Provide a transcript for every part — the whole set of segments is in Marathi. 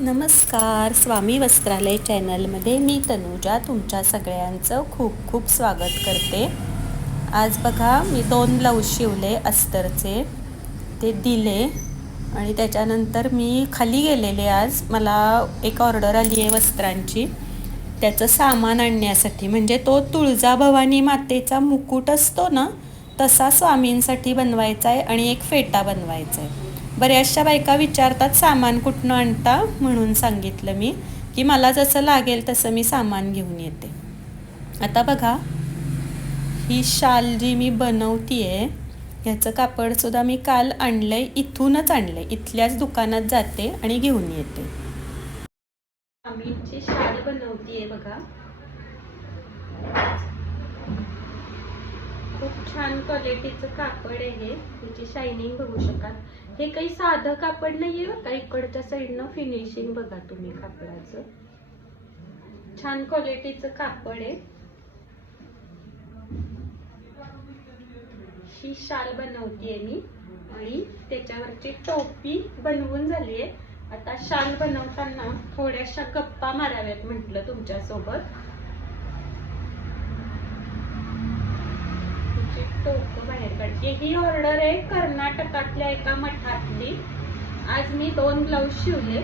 नमस्कार. स्वामी वस्त्रालय चॅनलमध्ये मी तनुजा तुमच्या सगळ्यांचं खूप खूप स्वागत करते. आज बघा मी 2 ब्लाऊज शिवले अस्तरचे, ते दिले आणि त्याच्यानंतर मी खाली गेलेले. आज मला एक ऑर्डर आली आहे वस्त्रांची, त्याचं सामान आणण्यासाठी. म्हणजे तो तुळजाभवानी मातेचा मुकुट असतो ना, तसा स्वामींसाठी बनवायचा आहे आणि एक फेटा बनवायचा आहे. बऱ्याचशा बायका विचारतात सामान कुठनं आणता, म्हणून सांगितलं मी की मला जसं लागेल तसं मी सामान घेऊन येते. आता बघा, ही शाल जी मी बनवती आहे ह्याचं कापडसुद्धा मी काल आणलं आहे, इथूनच आणलं आहे. इथल्याच दुकानात जाते आणि घेऊन येते. आम्हीची शाल बनवती आहे बघा. खूप छान क्वालिटीचं कापड आहे. त्याची शायनिंग बघू शकाल. हे काही साधं कापड नाहीये बघा. इकडच्या साईडनं फिनिशिंग बघा तुम्ही कापडाचं. छान क्वालिटीचं कापड आहे. ही शाल बनवतीये मी आणि त्याच्यावरची टोपी बनवून झाली आहे. आता शाल बनवताना थोड्याशा गप्पा माराव्यात म्हटलं तुमच्यासोबत. टोप बाहेर काढते. ही ऑर्डर आहे कर्नाटकातल्या एका मठातली. आज मी 2 ब्लाऊज शिवले.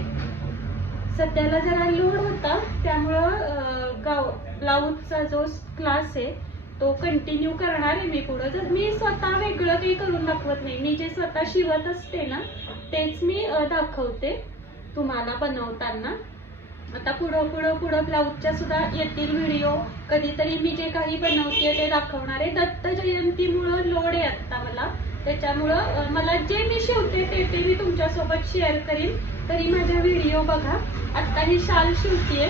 सध्याला जरा लोड होता, त्यामुळं ब्लाऊजचा जो क्लास आहे तो कंटिन्यू करणार आहे मी पुढं. तर मी स्वतः वेगळं काही करून दाखवत नाही. मी जे स्वतः शिवत असते ना तेच मी दाखवते तुम्हाला बनवताना. आता पुढं ब्लाऊजच्या सुद्धा येतील व्हिडिओ. कधीतरी मी जे काही बनवते ते दाखवणार आहे. दत्त जयंतीमुळं लोड आहे आता मला, त्याच्यामुळं मला जे मी शिवते ते मी तुमच्यासोबत शेअर करीन. तरी माझ्या व्हिडिओ बघा. आता ही शाल शिवतीये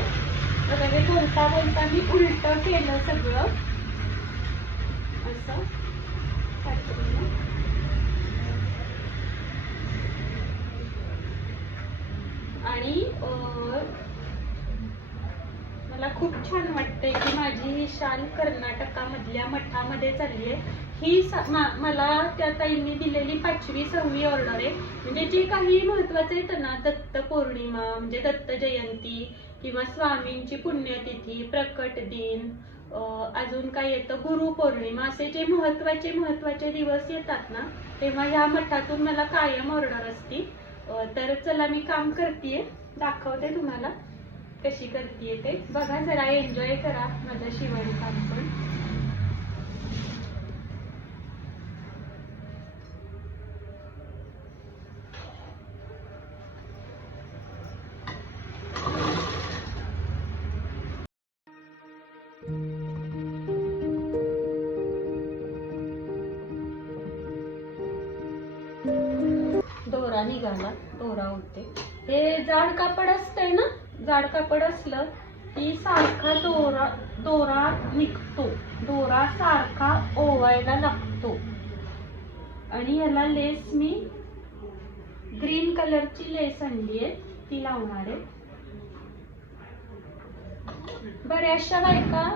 बघा. हे बोलता बोलता मी उलट केलं सगळं असं. आणि मला खूप छान वाटतंय की माझी ही शाल कर्नाटकामधल्या मठामध्ये चालली आहे. ही मला त्या ताईंनी दिलेली 5वी 6वी ऑर्डर आहे. म्हणजे जे काही महत्वाचं येतं ना, दत्त पौर्णिमा म्हणजे दत्त जयंती किंवा स्वामींची पुण्यतिथी, प्रकट दिन, अजून काय येतं गुरुपौर्णिमा, असे जे महत्वाचे दिवस येतात ना, तेव्हा ह्या मठातून मला कायम ऑर्डर असती. तर चला मी काम करतेय, दाखवते तुम्हाला कशी करतेय ते बघा. जरा एन्जॉय करा माझं शिवण काम पण. दोरा निघाला, दोरा होते. हे जाड कापड असतंय ना, जाड कापड असलं की सारखा दोरा निघतो. दोरा सारखा ओवायला लागतो. आणि ह्याला लेस मी ग्रीन कलरची लेस आणली आहे, ती लावणार आहे. बऱ्याचशा बायका